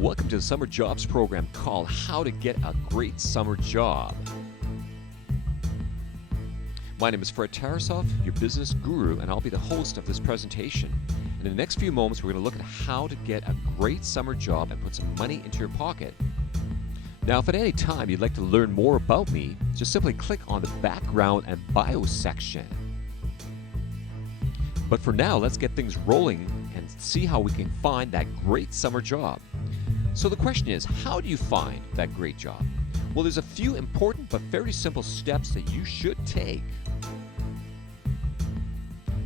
Welcome to the Summer Jobs program called How to Get a Great Summer Job. My name is Fred Tarasov, your business guru, and I'll be the host of this presentation. In the next few moments, we're going to look at how to get a great summer job and put some money into your pocket. Now, if at any time you'd like to learn more about me, just simply click on the background and bio section. But for now, let's get things rolling and see how we can find that great summer job. So the question is, how do you find that great job? Well, there's a few important but very simple steps that you should take.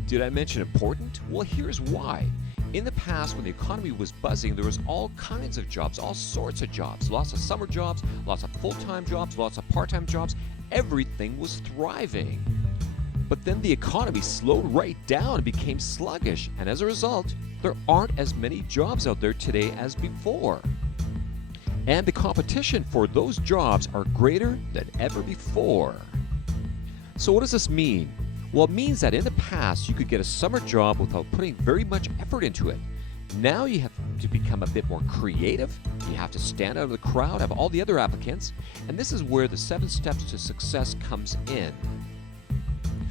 Did I mention important? Well, here's why. In the past, when the economy was buzzing, there was all kinds of jobs, all sorts of jobs, lots of summer jobs, lots of full-time jobs, lots of part-time jobs. Everything was thriving. But then the economy slowed right down and became sluggish, and as a result, there aren't as many jobs out there today as before. And the competition for those jobs are greater than ever before. So what does this mean? Well, it means that in the past, you could get a summer job without putting very much effort into it. Now you have to become a bit more creative. You have to stand out of the crowd, have all the other applicants, and this is where the 7 steps to success comes in.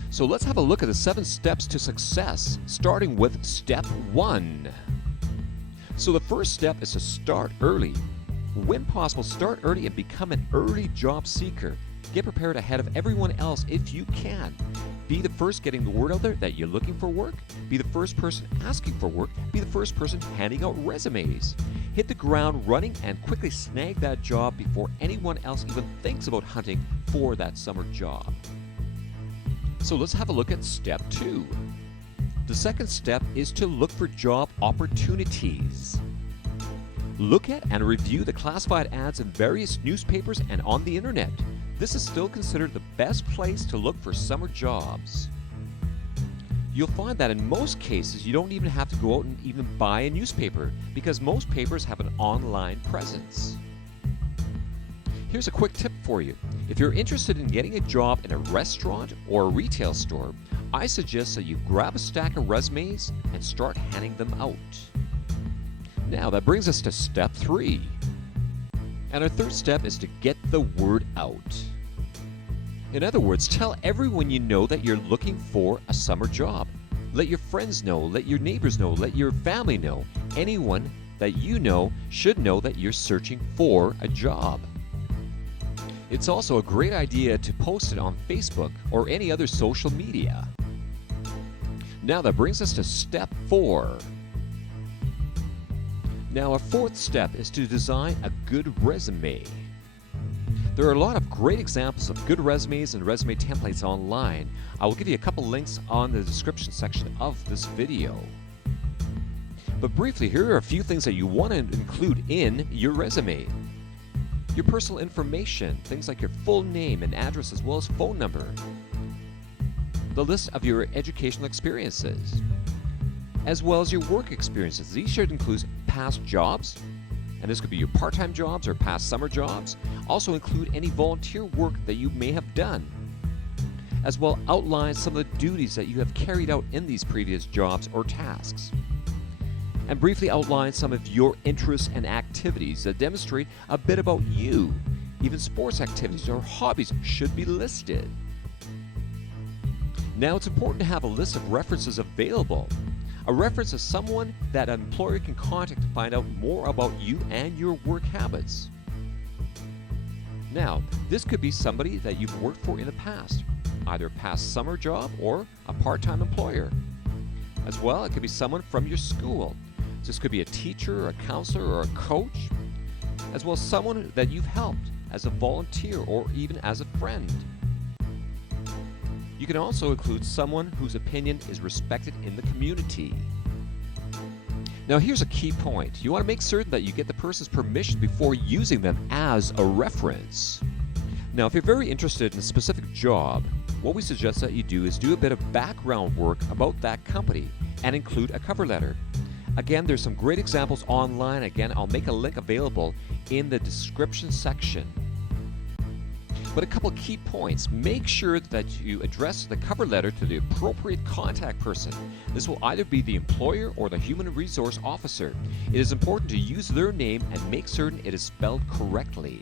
So let's have a look at the 7 steps to success, starting with step 1. So the first step is to start early. When possible, start early and become an early job seeker. Get prepared ahead of everyone else if you can. Be the first getting the word out there that you're looking for work. Be the first person asking for work. Be the first person handing out resumes. Hit the ground running and quickly snag that job before anyone else even thinks about hunting for that summer job. So let's have a look at step 2. The second step is to look for job opportunities. Look at and review the classified ads in various newspapers and on the internet. This is still considered the best place to look for summer jobs. You'll find that in most cases you don't even have to go out and even buy a newspaper because most papers have an online presence. Here's a quick tip for you. If you're interested in getting a job in a restaurant or a retail store, I suggest that you grab a stack of resumes and start handing them out. Now that brings us to step 3. And our third step is to get the word out. In other words, tell everyone you know that you're looking for a summer job. Let your friends know, let your neighbors know, let your family know. Anyone that you know should know that you're searching for a job. It's also a great idea to post it on Facebook or any other social media. Now that brings us to step 4. Now, a fourth step is to design a good resume. There are a lot of great examples of good resumes and resume templates online. I will give you a couple links on the description section of this video. But briefly, here are a few things that you want to include in your resume. Your personal information, things like your full name and address as well as phone number. The list of your educational experiences, as well as your work experiences. These should include past jobs, and this could be your part-time jobs or past summer jobs. Also include any volunteer work that you may have done, as well outline some of the duties that you have carried out in these previous jobs or tasks. And briefly outline some of your interests and activities that demonstrate a bit about you. Even sports activities or hobbies should be listed. Now it's important to have a list of references available. A reference is someone that an employer can contact to find out more about you and your work habits. Now, this could be somebody that you've worked for in the past, either a past summer job or a part-time employer. As well, it could be someone from your school. This could be a teacher, a counselor, or a coach, as well as someone that you've helped as a volunteer or even as a friend. You can also include someone whose opinion is respected in the community. Now here's a key point. You want to make certain that you get the person's permission before using them as a reference. Now if you're very interested in a specific job, what we suggest that you do is do a bit of background work about that company and include a cover letter. Again, there's some great examples online. Again, I'll make a link available in the description section. But a couple key points. Make sure that you address the cover letter to the appropriate contact person. This will either be the employer or the human resource officer. It is important to use their name and make certain it is spelled correctly.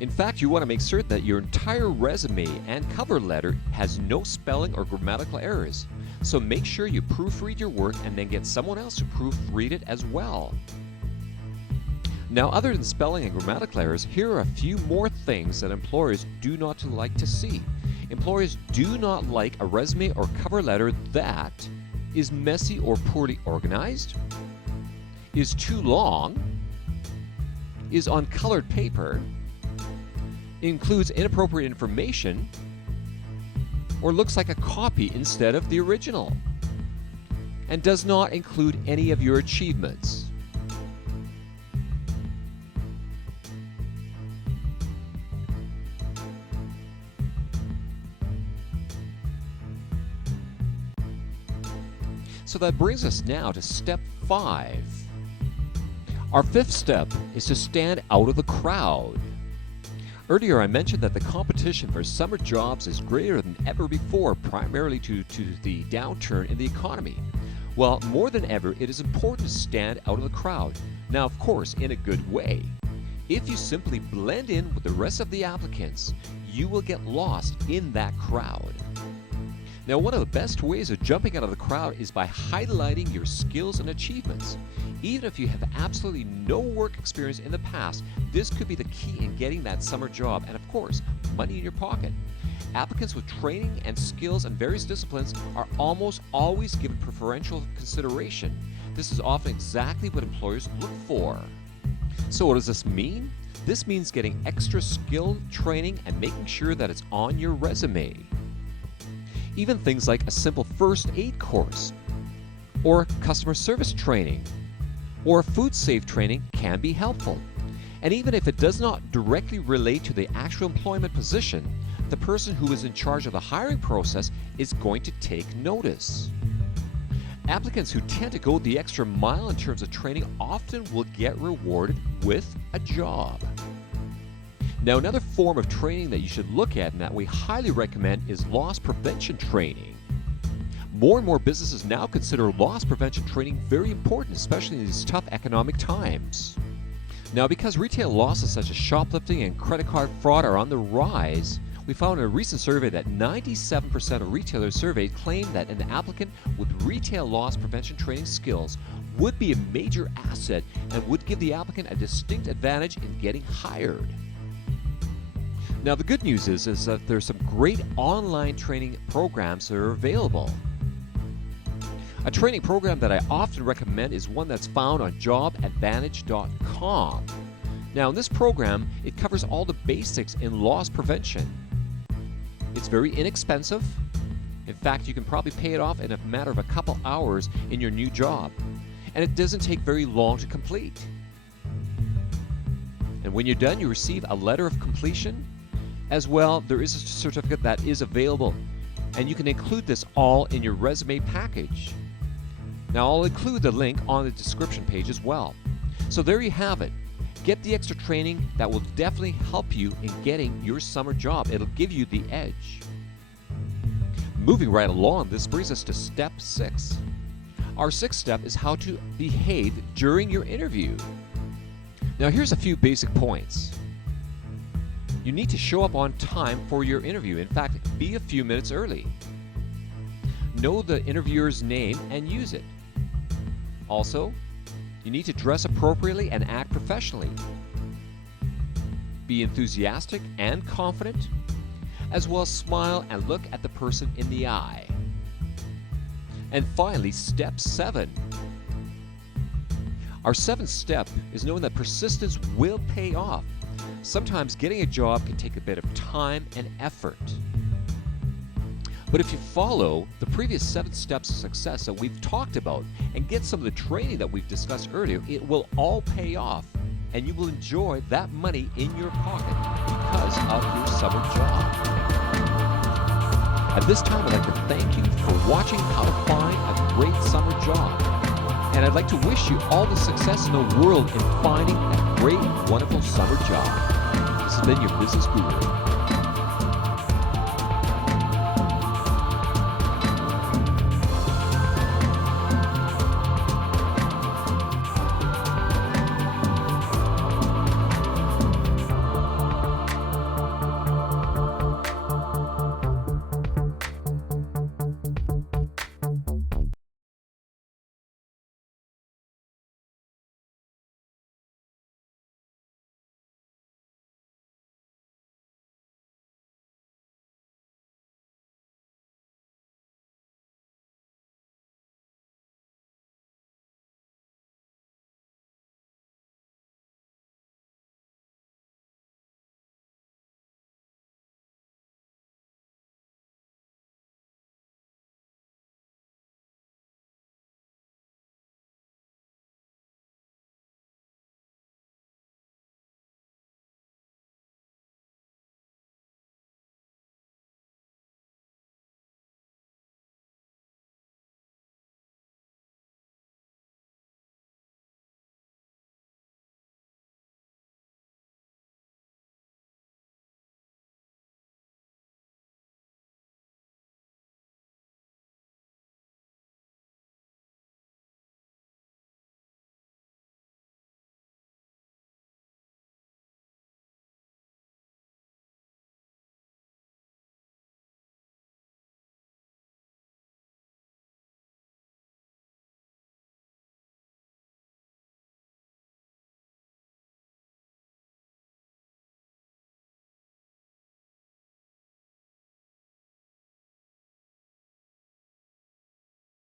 In fact, you want to make certain that your entire resume and cover letter has no spelling or grammatical errors. So make sure you proofread your work and then get someone else to proofread it as well. Now, other than spelling and grammatical errors, here are a few more things that employers do not like to see. Employers do not like a resume or cover letter that is messy or poorly organized, is too long, is on colored paper, includes inappropriate information, or looks like a copy instead of the original, and does not include any of your achievements. So that brings us now to step 5. Our 5th step is to stand out of the crowd. Earlier I mentioned that the competition for summer jobs is greater than ever before, primarily due to the downturn in the economy. Well, more than ever, it is important to stand out of the crowd. Now, of course, in a good way. If you simply blend in with the rest of the applicants, you will get lost in that crowd. Now, one of the best ways of jumping out of the crowd is by highlighting your skills and achievements. Even if you have absolutely no work experience in the past, this could be the key in getting that summer job and, of course, money in your pocket. Applicants with training and skills in various disciplines are almost always given preferential consideration. This is often exactly what employers look for. So what does this mean? This means getting extra skill training and making sure that it's on your resume. Even things like a simple first aid course, or customer service training, or food safe training can be helpful. And even if it does not directly relate to the actual employment position, the person who is in charge of the hiring process is going to take notice. Applicants who tend to go the extra mile in terms of training often will get rewarded with a job. Now, another form of training that you should look at and that we highly recommend is loss prevention training. More and more businesses now consider loss prevention training very important, especially in these tough economic times. Now, because retail losses such as shoplifting and credit card fraud are on the rise, we found in a recent survey that 97% of retailers surveyed claimed that an applicant with retail loss prevention training skills would be a major asset and would give the applicant a distinct advantage in getting hired. Now, the good news is that there's some great online training programs that are available. A training program that I often recommend is one that's found on jobadvantage.com. Now, in this program, it covers all the basics in loss prevention. It's very inexpensive. In fact, you can probably pay it off in a matter of a couple hours in your new job. And it doesn't take very long to complete. And when you're done, you receive a letter of completion. As well, there is a certificate that is available, and you can include this all in your resume package. Now, I'll include the link on the description page as well. So there you have it. Get the extra training that will definitely help you in getting your summer job. It'll give you the edge. Moving right along, this brings us to step 6. Our 6th step is how to behave during your interview. Now, here's a few basic points. You need to show up on time for your interview. In fact, be a few minutes early. Know the interviewer's name and use it. Also, you need to dress appropriately and act professionally. Be enthusiastic and confident, as well as smile and look at the person in the eye. And finally, step 7. Our 7th step is knowing that persistence will pay off. Sometimes getting a job can take a bit of time and effort. But if you follow the previous 7 steps of success that we've talked about and get some of the training that we've discussed earlier, it will all pay off and you will enjoy that money in your pocket because of your summer job. At this time, I'd like to thank you for watching How to Find a Great Summer Job. And I'd like to wish you all the success in the world in finding that great, wonderful summer job. This has been your Business Guru.